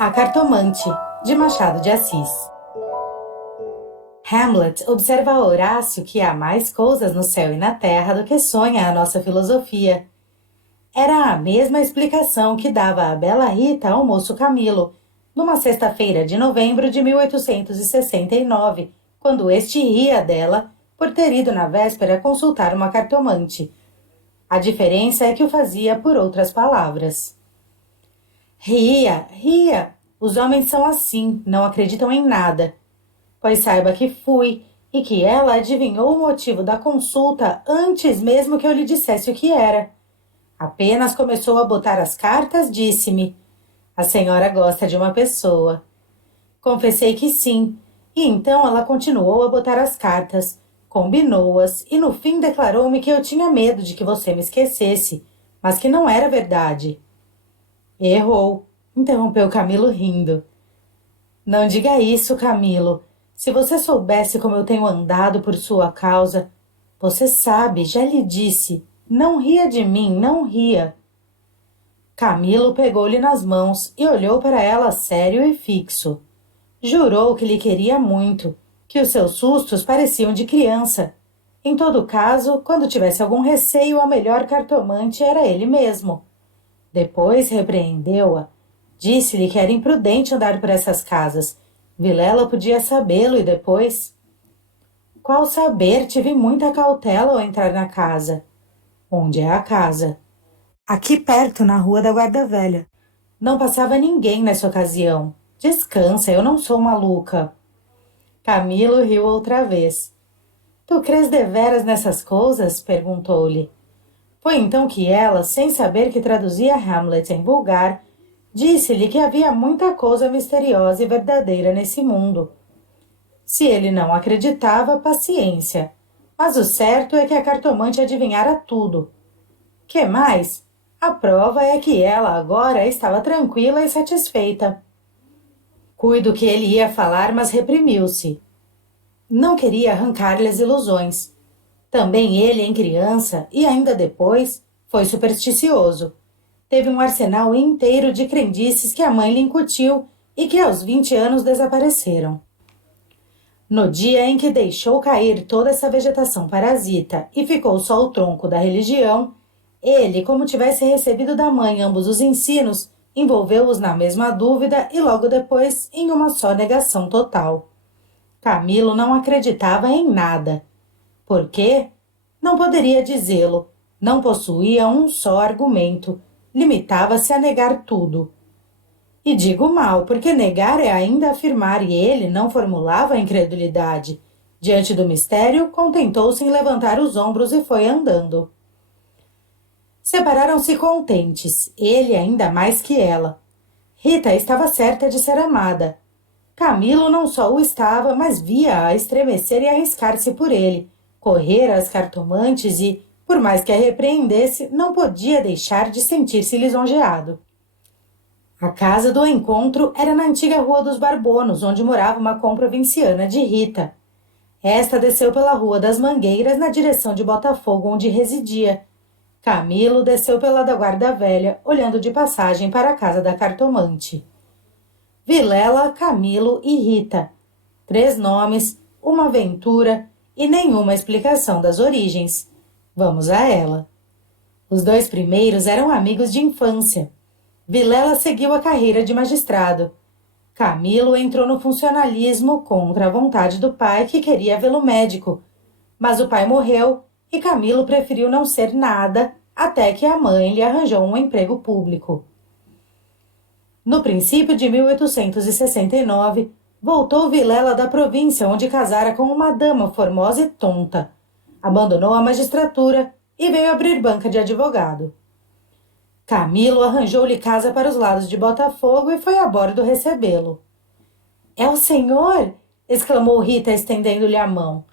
A Cartomante, de Machado de Assis. Hamlet observa a Horácio que há mais coisas no céu e na terra do que sonha a nossa filosofia. Era a mesma explicação que dava a bela Rita ao moço Camilo, numa sexta-feira de novembro de 1869, quando este ria dela por ter ido na véspera consultar uma cartomante. A diferença é que o fazia por outras palavras. Ria, ria! Os homens são assim, não acreditam em nada. Pois saiba que fui, e que ela adivinhou o motivo da consulta antes mesmo que eu lhe dissesse o que era. Apenas começou a botar as cartas, disse-me: "A senhora gosta de uma pessoa." Confessei que sim, e então ela continuou a botar as cartas, combinou-as e no fim declarou-me que eu tinha medo de que você me esquecesse, mas que não era verdade. Errou, interrompeu Camilo rindo. Não diga isso, Camilo. Se você soubesse como eu tenho andado por sua causa, você sabe, já lhe disse. Não ria de mim, não ria. Camilo pegou-lhe nas mãos e olhou para ela sério e fixo. Jurou que lhe queria muito, que os seus sustos pareciam de criança. Em todo caso, quando tivesse algum receio, a melhor cartomante era ele mesmo. Depois repreendeu-a. Disse-lhe que era imprudente andar por essas casas. Vilela podia sabê-lo e depois... Qual saber? Tive muita cautela ao entrar na casa. Onde é a casa? Aqui perto, na rua da Guarda Velha. Não passava ninguém nessa ocasião. Descansa, eu não sou maluca. Camilo riu outra vez. Tu crês deveras nessas coisas? Perguntou-lhe. Foi então que ela, sem saber que traduzia Hamlet em vulgar, disse-lhe que havia muita coisa misteriosa e verdadeira nesse mundo. Se ele não acreditava, paciência. Mas o certo é que a cartomante adivinhara tudo. Que mais? A prova é que ela agora estava tranquila e satisfeita. Cuido que ele ia falar, mas reprimiu-se. Não queria arrancar-lhe as ilusões. Também ele, em criança, e ainda depois, foi supersticioso. Teve um arsenal inteiro de crendices que a mãe lhe incutiu e que aos 20 anos desapareceram. No dia em que deixou cair toda essa vegetação parasita e ficou só o tronco da religião, ele, como tivesse recebido da mãe ambos os ensinos, envolveu-os na mesma dúvida e logo depois em uma só negação total. Camilo não acreditava em nada. Por quê? Não poderia dizê-lo. Não possuía um só argumento. Limitava-se a negar tudo. E digo mal, porque negar é ainda afirmar, e ele não formulava a incredulidade. Diante do mistério, contentou-se em levantar os ombros e foi andando. Separaram-se contentes, ele ainda mais que ela. Rita estava certa de ser amada. Camilo não só o estava, mas via-a estremecer e arriscar-se por ele, correr às cartomantes e, por mais que a repreendesse, não podia deixar de sentir-se lisonjeado. A casa do encontro era na antiga Rua dos Barbonos, onde morava uma comprovinciana de Rita. Esta desceu pela Rua das Mangueiras na direção de Botafogo, onde residia. Camilo desceu pela da Guarda Velha, olhando de passagem para a casa da cartomante. Vilela, Camilo e Rita. 3 nomes, uma aventura e nenhuma explicação das origens. Vamos a ela. Os 2 primeiros eram amigos de infância. Vilela seguiu a carreira de magistrado. Camilo entrou no funcionalismo contra a vontade do pai, que queria vê-lo médico. Mas o pai morreu e Camilo preferiu não ser nada até que a mãe lhe arranjou um emprego público. No princípio de 1869, voltou Vilela da província, onde casara com uma dama formosa e tonta. Abandonou a magistratura e veio abrir banca de advogado. Camilo arranjou-lhe casa para os lados de Botafogo e foi a bordo recebê-lo. "É o senhor?" exclamou Rita, estendendo-lhe a mão.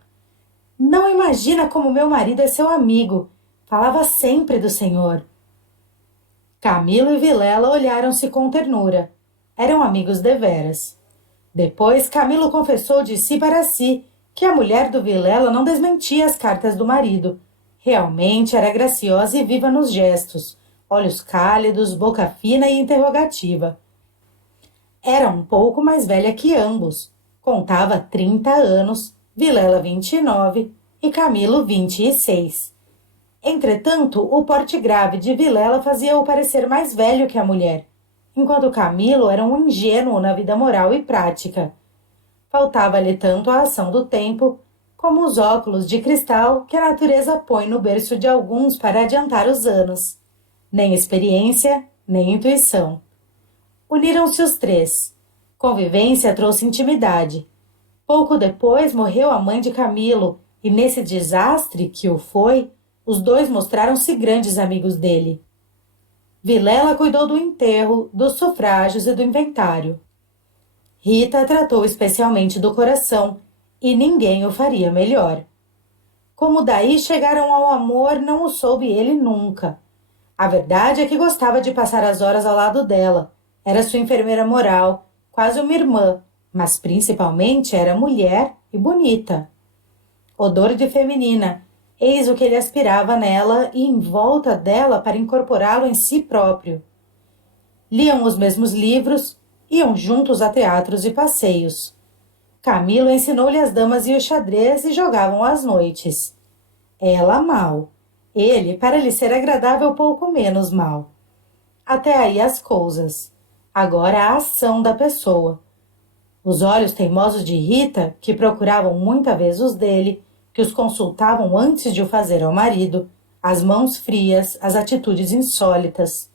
"Não imagina como meu marido é seu amigo. Falava sempre do senhor." Camilo e Vilela olharam-se com ternura. Eram amigos deveras. Depois, Camilo confessou de si para si que a mulher do Vilela não desmentia as cartas do marido. Realmente era graciosa e viva nos gestos, olhos cálidos, boca fina e interrogativa. Era um pouco mais velha que ambos. Contava 30 anos, Vilela 29 e Camilo 26. Entretanto, o porte grave de Vilela fazia-o parecer mais velho que a mulher, enquanto Camilo era um ingênuo na vida moral e prática. Faltava-lhe tanto a ação do tempo, como os óculos de cristal que a natureza põe no berço de alguns para adiantar os anos. Nem experiência, nem intuição. Uniram-se os três. Convivência trouxe intimidade. Pouco depois morreu a mãe de Camilo, e nesse desastre que o foi, os dois mostraram-se grandes amigos dele. Vilela cuidou do enterro, dos sufrágios e do inventário. Rita tratou especialmente do coração, e ninguém o faria melhor. Como daí chegaram ao amor, não o soube ele nunca. A verdade é que gostava de passar as horas ao lado dela. Era sua enfermeira moral, quase uma irmã, mas principalmente era mulher e bonita. Odor de feminina, eis o que ele aspirava nela e em volta dela para incorporá-lo em si próprio. Liam os mesmos livros, iam juntos a teatros e passeios. Camilo ensinou-lhe as damas e o xadrez e jogavam às noites. Ela mal. Ele, para lhe ser agradável, pouco menos mal. Até aí as coisas. Agora a ação da pessoa. Os olhos teimosos de Rita, que procuravam muita vez os dele, que os consultavam antes de o fazer ao marido, as mãos frias, as atitudes insólitas.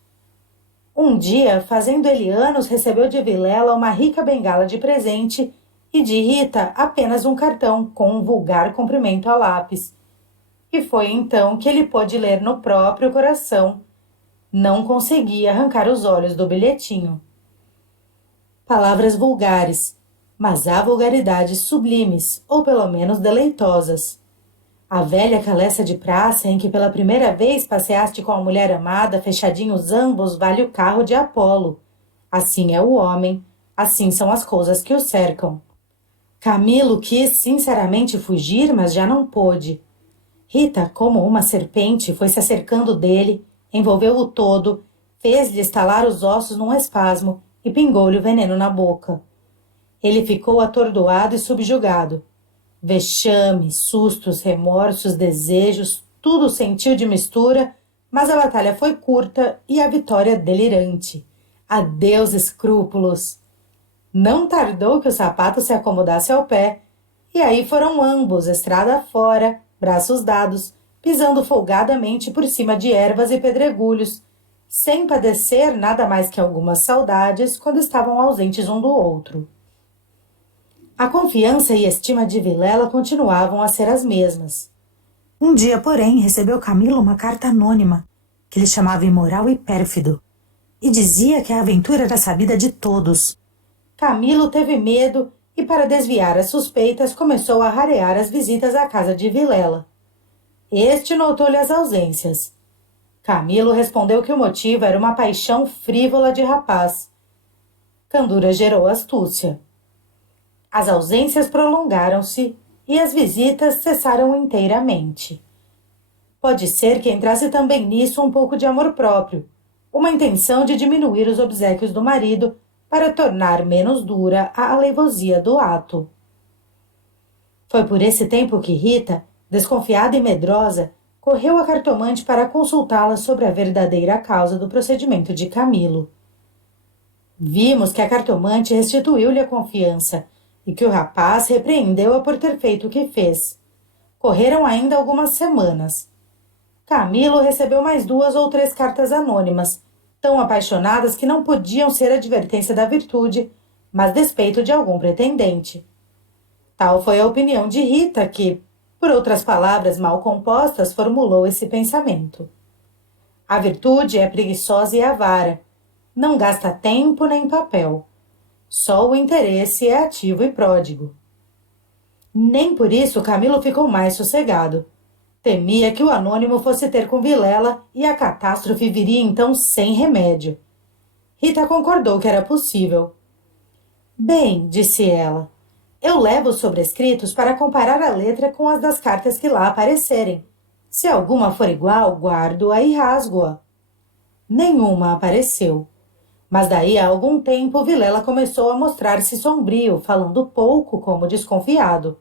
Um dia, fazendo ele anos, recebeu de Vilela uma rica bengala de presente e de Rita apenas um cartão com um vulgar cumprimento a lápis. E foi então que ele pôde ler no próprio coração. Não conseguia arrancar os olhos do bilhetinho. Palavras vulgares, mas há vulgaridades sublimes, ou pelo menos deleitosas. A velha caleça de praça em que pela primeira vez passeaste com a mulher amada, fechadinhos ambos, vale o carro de Apolo. Assim é o homem, assim são as coisas que o cercam. Camilo quis sinceramente fugir, mas já não pôde. Rita, como uma serpente, foi se acercando dele, envolveu-o todo, fez-lhe estalar os ossos num espasmo e pingou-lhe o veneno na boca. Ele ficou atordoado e subjugado. Vexame, sustos, remorsos, desejos, tudo sentiu de mistura, mas a batalha foi curta e a vitória delirante. Adeus escrúpulos! Não tardou que o sapato se acomodasse ao pé, e aí foram ambos, estrada fora, braços dados, pisando folgadamente por cima de ervas e pedregulhos, sem padecer nada mais que algumas saudades quando estavam ausentes um do outro. A confiança e estima de Vilela continuavam a ser as mesmas. Um dia, porém, recebeu Camilo uma carta anônima, que ele chamava imoral e pérfido, e dizia que a aventura era sabida de todos. Camilo teve medo e, para desviar as suspeitas, começou a rarear as visitas à casa de Vilela. Este notou-lhe as ausências. Camilo respondeu que o motivo era uma paixão frívola de rapaz. Candura gerou astúcia. As ausências prolongaram-se e as visitas cessaram inteiramente. Pode ser que entrasse também nisso um pouco de amor próprio, uma intenção de diminuir os obséquios do marido para tornar menos dura a aleivosia do ato. Foi por esse tempo que Rita, desconfiada e medrosa, correu à cartomante para consultá-la sobre a verdadeira causa do procedimento de Camilo. Vimos que a cartomante restituiu-lhe a confiança e que o rapaz repreendeu-a por ter feito o que fez. Correram ainda algumas semanas. Camilo recebeu mais 2 ou 3 cartas anônimas, tão apaixonadas que não podiam ser advertência da virtude, mas despeito de algum pretendente. Tal foi a opinião de Rita que, por outras palavras mal compostas, formulou esse pensamento. A virtude é preguiçosa e avara, não gasta tempo nem papel. Só o interesse é ativo e pródigo. Nem por isso Camilo ficou mais sossegado. Temia que o anônimo fosse ter com Vilela e a catástrofe viria então sem remédio. Rita concordou que era possível. Bem, disse ela, eu levo os sobrescritos para comparar a letra com as das cartas que lá aparecerem. Se alguma for igual, guardo-a e rasgo-a. Nenhuma apareceu. Mas daí a algum tempo Vilela começou a mostrar-se sombrio, falando pouco como desconfiado.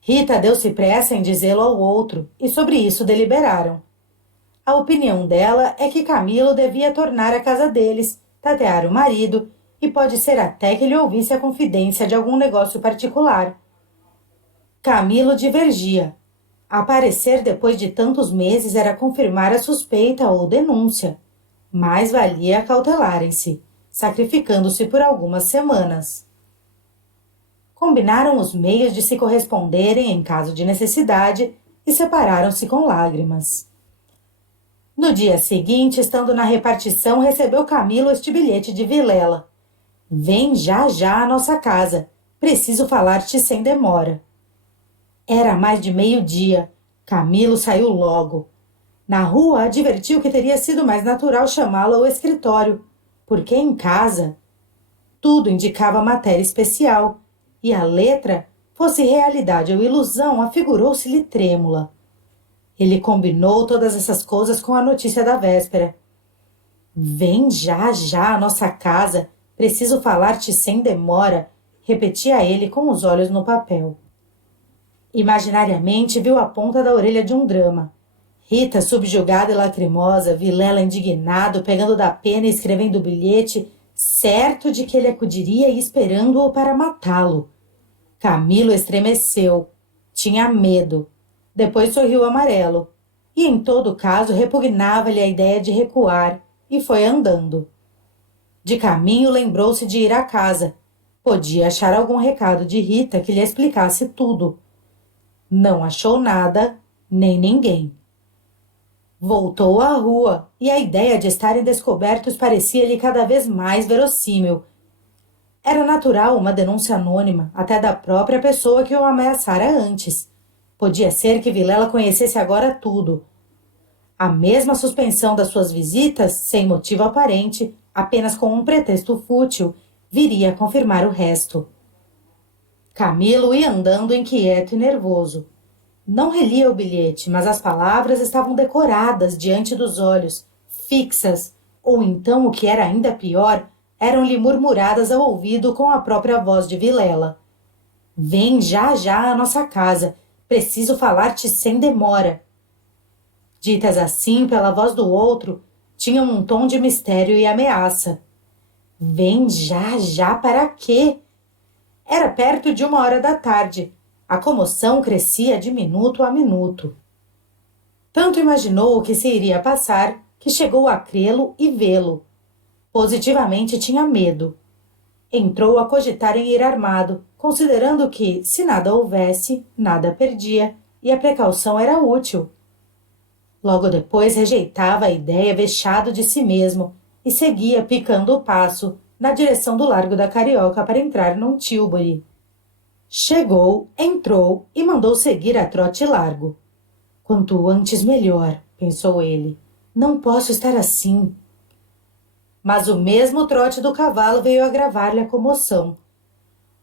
Rita deu-se pressa em dizê-lo ao outro, e sobre isso deliberaram. A opinião dela é que Camilo devia tornar a casa deles, tatear o marido, e pode ser até que lhe ouvisse a confidência de algum negócio particular. Camilo divergia. Aparecer depois de tantos meses era confirmar a suspeita ou denúncia. Mais valia acautelarem-se, sacrificando-se por algumas semanas. Combinaram os meios de se corresponderem em caso de necessidade e separaram-se com lágrimas. No dia seguinte, estando na repartição, recebeu Camilo este bilhete de Vilela. Vem já já à nossa casa. Preciso falar-te sem demora. Era mais de meio-dia. Camilo saiu logo. Na rua, advertiu que teria sido mais natural chamá-lo ao escritório, porque em casa tudo indicava matéria especial, e a letra, fosse realidade ou ilusão, afigurou-se-lhe trêmula. Ele combinou todas essas coisas com a notícia da véspera. Vem já já à nossa casa, preciso falar-te sem demora, repetia ele com os olhos no papel. Imaginariamente viu a ponta da orelha de um drama. Rita subjugada e lacrimosa, Vilela indignado, pegando da pena e escrevendo o bilhete, certo de que ele acudiria e esperando-o para matá-lo. Camilo estremeceu. Tinha medo. Depois sorriu amarelo. E, em todo caso, repugnava-lhe a ideia de recuar, e foi andando. De caminho lembrou-se de ir à casa. Podia achar algum recado de Rita que lhe explicasse tudo. Não achou nada, nem ninguém. Voltou à rua, e a ideia de estarem descobertos parecia-lhe cada vez mais verossímil. Era natural uma denúncia anônima, até da própria pessoa que o ameaçara antes. Podia ser que Vilela conhecesse agora tudo. A mesma suspensão das suas visitas, sem motivo aparente, apenas com um pretexto fútil, viria a confirmar o resto. Camilo ia andando inquieto e nervoso. Não relia o bilhete, mas as palavras estavam decoradas diante dos olhos, fixas, ou então, o que era ainda pior, eram-lhe murmuradas ao ouvido com a própria voz de Vilela. Vem já já à nossa casa, preciso falar-te sem demora. Ditas assim pela voz do outro, tinham um tom de mistério e ameaça. Vem já já para quê? Era perto de 1h da tarde. A comoção crescia de minuto a minuto. Tanto imaginou o que se iria passar, que chegou a crê-lo e vê-lo. Positivamente tinha medo. Entrou a cogitar em ir armado, considerando que, se nada houvesse, nada perdia, e a precaução era útil. Logo depois rejeitava a ideia vexado de si mesmo e seguia picando o passo na direção do Largo da Carioca para entrar num Tilbury. Chegou, entrou e mandou seguir a trote largo. Quanto antes melhor, pensou ele. Não posso estar assim. Mas o mesmo trote do cavalo veio agravar-lhe a comoção.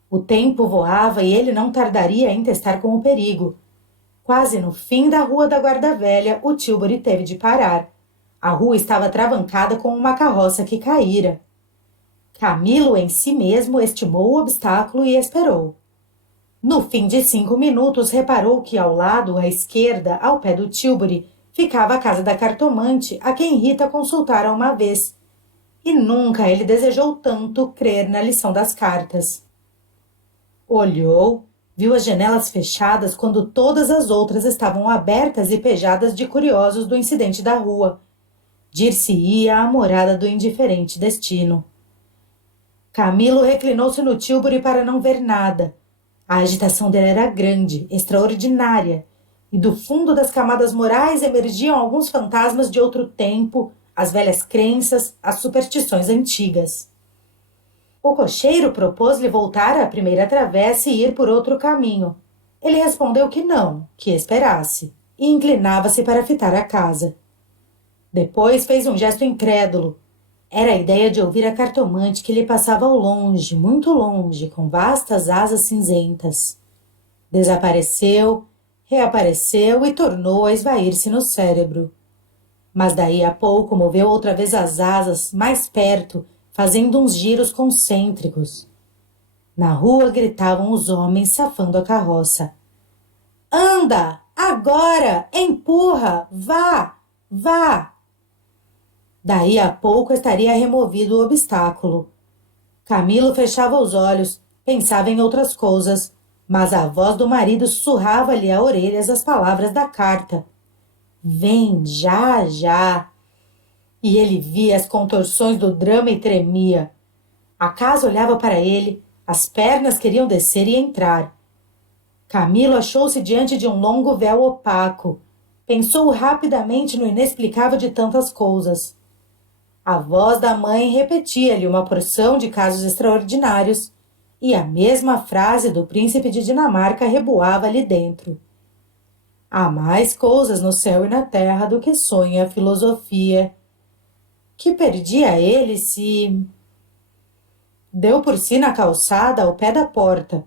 O tempo voava e ele não tardaria em testar com o perigo. Quase no fim da rua da Guarda Velha, o Tilbury teve de parar. A rua estava travancada com uma carroça que caíra. Camilo em si mesmo estimou o obstáculo e esperou. No fim de 5 minutos, reparou que ao lado, à esquerda, ao pé do Tilbury, ficava a casa da cartomante, a quem Rita consultara uma vez. E nunca ele desejou tanto crer na lição das cartas. Olhou, viu as janelas fechadas quando todas as outras estavam abertas e pejadas de curiosos do incidente da rua. Dir-se-ia a morada do indiferente destino. Camilo reclinou-se no Tilbury para não ver nada. A agitação dele era grande, extraordinária, e do fundo das camadas morais emergiam alguns fantasmas de outro tempo, as velhas crenças, as superstições antigas. O cocheiro propôs-lhe voltar à primeira travessa e ir por outro caminho. Ele respondeu que não, que esperasse, e inclinava-se para fitar a casa. Depois fez um gesto incrédulo. Era a ideia de ouvir a cartomante que lhe passava ao longe, muito longe, com vastas asas cinzentas. Desapareceu, reapareceu e tornou a esvair-se no cérebro. Mas daí a pouco moveu outra vez as asas, mais perto, fazendo uns giros concêntricos. Na rua gritavam os homens, safando a carroça. Anda! Agora! Empurra! Vá! Vá! Daí a pouco estaria removido o obstáculo. Camilo fechava os olhos, pensava em outras coisas, mas a voz do marido sussurrava-lhe a orelhas as palavras da carta. Vem, já, já! E ele via as contorções do drama e tremia. A casa olhava para ele, as pernas queriam descer e entrar. Camilo achou-se diante de um longo véu opaco. Pensou rapidamente no inexplicável de tantas coisas. A voz da mãe repetia-lhe uma porção de casos extraordinários, e a mesma frase do príncipe de Dinamarca reboava ali dentro. Há mais coisas no céu e na terra do que sonha a filosofia. Que perdia ele se... Deu por si na calçada ao pé da porta.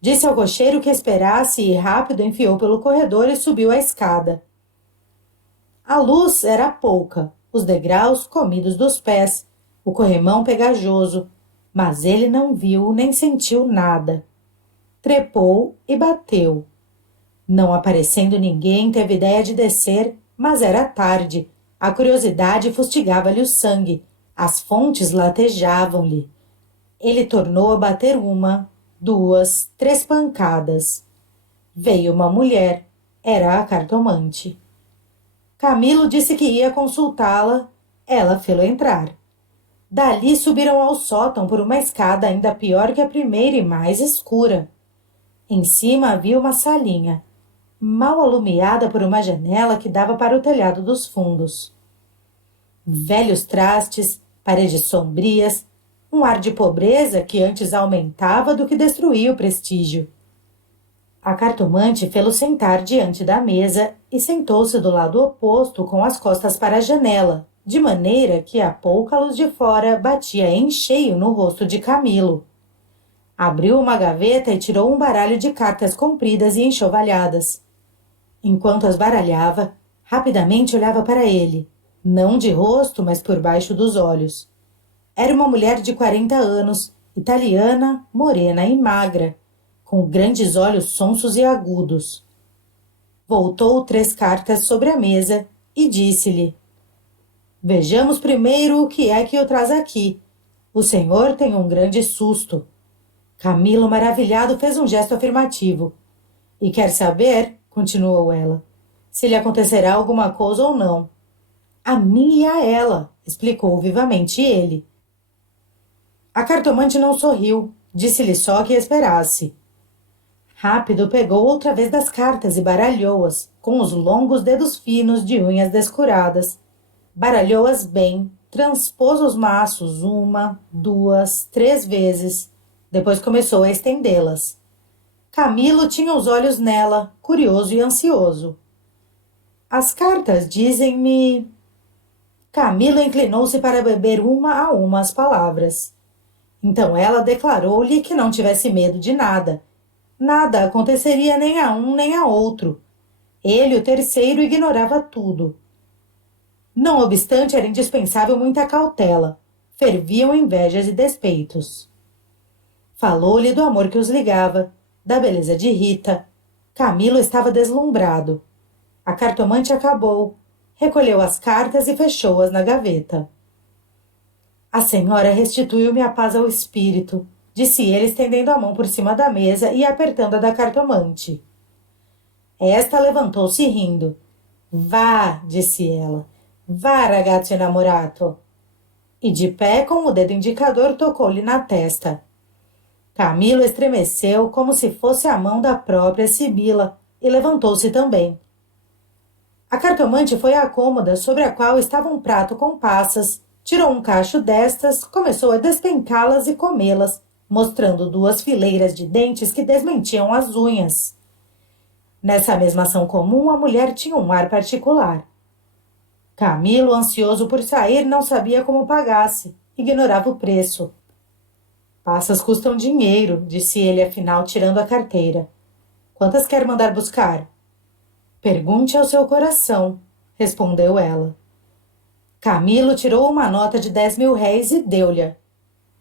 Disse ao cocheiro que esperasse e rápido enfiou pelo corredor e subiu a escada. A luz era pouca, os degraus comidos dos pés, o corrimão pegajoso, mas ele não viu nem sentiu nada. Trepou e bateu. Não aparecendo ninguém, teve ideia de descer, mas era tarde. A curiosidade fustigava-lhe o sangue. As fontes latejavam-lhe. Ele tornou a bater 1, 2, 3 pancadas. Veio uma mulher. Era a cartomante. Camilo disse que ia consultá-la. Ela fê-lo entrar. Dali subiram ao sótão por uma escada ainda pior que a primeira e mais escura. Em cima havia uma salinha, mal alumiada por uma janela que dava para o telhado dos fundos. Velhos trastes, paredes sombrias, um ar de pobreza que antes aumentava do que destruía o prestígio. A cartomante fê-lo sentar diante da mesa e sentou-se do lado oposto com as costas para a janela, de maneira que a pouca luz de fora batia em cheio no rosto de Camilo. Abriu uma gaveta e tirou um baralho de cartas compridas e enxovalhadas. Enquanto as baralhava, rapidamente olhava para ele, não de rosto, mas por baixo dos olhos. Era uma mulher de 40 anos, italiana, morena e magra, com grandes olhos sonsos e agudos. Voltou 3 cartas sobre a mesa e disse-lhe: Vejamos primeiro o que é que o traz aqui. O senhor tem um grande susto. Camilo, maravilhado, fez um gesto afirmativo. E quer saber, continuou ela, se lhe acontecerá alguma coisa ou não. A mim e a ela, explicou vivamente ele. A cartomante não sorriu, disse-lhe só que esperasse. Rápido pegou outra vez das cartas e baralhou-as, com os longos dedos finos de unhas descuradas. Baralhou-as bem, transpôs os maços 1, 2, 3 vezes. Depois começou a estendê-las. Camilo tinha os olhos nela, curioso e ansioso. As cartas dizem-me... Camilo inclinou-se para beber uma a uma as palavras. Então ela declarou-lhe que não tivesse medo de nada. Nada aconteceria nem a um nem a outro. Ele, o terceiro, ignorava tudo. Não obstante, era indispensável muita cautela. Ferviam invejas e despeitos. Falou-lhe do amor que os ligava, da beleza de Rita. Camilo estava deslumbrado. A cartomante acabou, recolheu as cartas e fechou-as na gaveta. A senhora restituiu-me a paz ao espírito, disse ele estendendo a mão por cima da mesa e apertando a da cartomante. Esta levantou-se rindo. Vá, disse ela. Vá, ragazzo innamorato. E de pé, com o dedo indicador, tocou-lhe na testa. Camilo estremeceu como se fosse a mão da própria Sibila e levantou-se também. A cartomante foi à cômoda sobre a qual estava um prato com passas, tirou um cacho destas, começou a despencá-las e comê-las, mostrando 2 fileiras de dentes que desmentiam as unhas. Nessa mesma ação comum, a mulher tinha um ar particular. Camilo, ansioso por sair, não sabia como pagasse, ignorava o preço. Passas custam dinheiro, disse ele afinal, tirando a carteira. Quantas quer mandar buscar? Pergunte ao seu coração, respondeu ela. Camilo tirou uma nota de 10.000 réis e deu-lhe.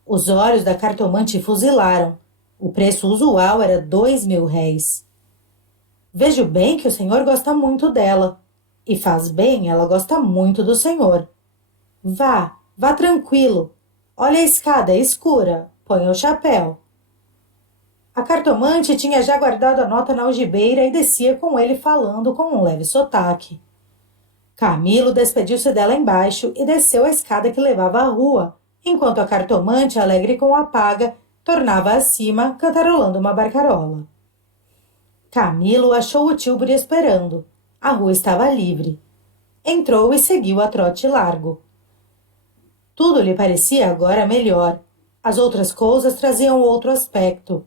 Os olhos da cartomante fuzilaram. O preço usual era 2.000 réis. Vejo bem que o senhor gosta muito dela. E faz bem, ela gosta muito do senhor. Vá, vá tranquilo. Olha a escada, é escura. Ponha o chapéu. A cartomante tinha já guardado a nota na algibeira e descia com ele falando com um leve sotaque. Camilo despediu-se dela embaixo e desceu a escada que levava à rua, enquanto a cartomante, alegre com a paga, tornava acima, cantarolando uma barcarola. Camilo achou o tílburi esperando. A rua estava livre. Entrou e seguiu a trote largo. Tudo lhe parecia agora melhor. As outras coisas traziam outro aspecto.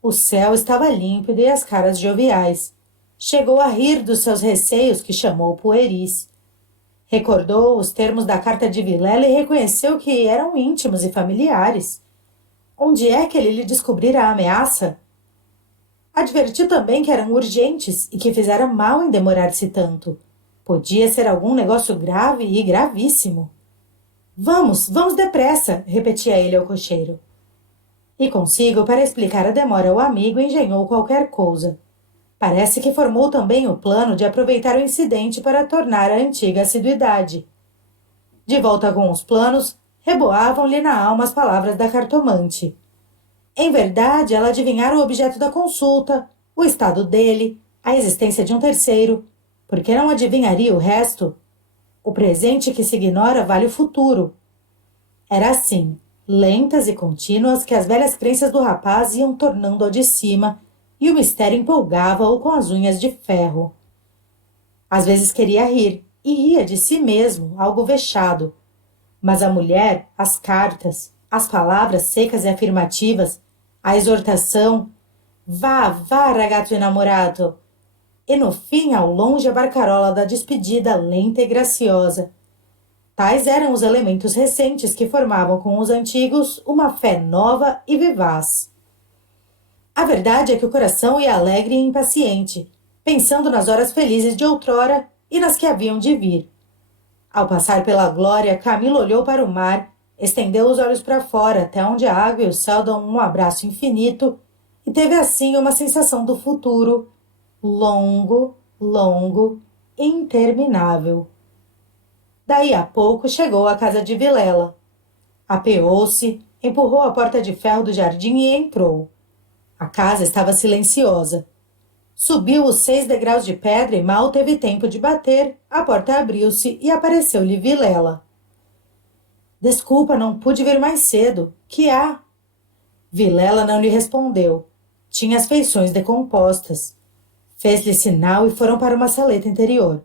O céu estava límpido e as caras joviais. Chegou a rir dos seus receios que chamou pueris. Recordou os termos da carta de Vilela e reconheceu que eram íntimos e familiares. Onde é que ele lhe descobrira a ameaça? Advertiu também que eram urgentes e que fizera mal em demorar-se tanto. Podia ser algum negócio grave e gravíssimo. Vamos, vamos depressa, repetia ele ao cocheiro. E consigo, para explicar a demora ao amigo, engenhou qualquer coisa. Parece que formou também o plano de aproveitar o incidente para tornar a antiga assiduidade. De volta com os planos, reboavam-lhe na alma as palavras da cartomante. Em verdade, ela adivinhara o objeto da consulta, o estado dele, a existência de um terceiro. Por que não adivinharia o resto? O presente que se ignora vale o futuro. Era assim, lentas e contínuas, que as velhas crenças do rapaz iam tornando-o de cima, e o mistério empolgava-o com as unhas de ferro. Às vezes queria rir, e ria de si mesmo, algo vexado. Mas a mulher, as cartas, as palavras secas e afirmativas, a exortação, vá, vá, ragazzo innamorato, e no fim, ao longe, a barcarola da despedida lenta e graciosa. Tais eram os elementos recentes que formavam com os antigos uma fé nova e vivaz. A verdade é que o coração ia alegre e impaciente, pensando nas horas felizes de outrora e nas que haviam de vir. Ao passar pela glória, Camilo olhou para o mar, estendeu os olhos para fora, até onde a água e o céu dão um abraço infinito, e teve assim uma sensação do futuro, longo, longo, interminável. Daí a pouco chegou à casa de Vilela. Apeou-se, empurrou a porta de ferro do jardim e entrou. A casa estava silenciosa. Subiu os 6 degraus de pedra e mal teve tempo de bater, a porta abriu-se e apareceu-lhe Vilela. Desculpa, não pude vir mais cedo. Que há? Vilela não lhe respondeu. Tinha as feições decompostas. Fez-lhe sinal e foram para uma saleta interior.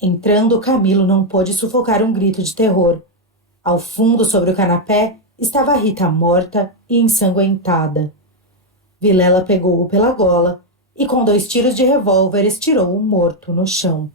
Entrando, Camilo não pôde sufocar um grito de terror. Ao fundo, sobre o canapé, estava Rita morta e ensanguentada. Vilela pegou-o pela gola e, com 2 tiros de revólver, estirou-o morto no chão.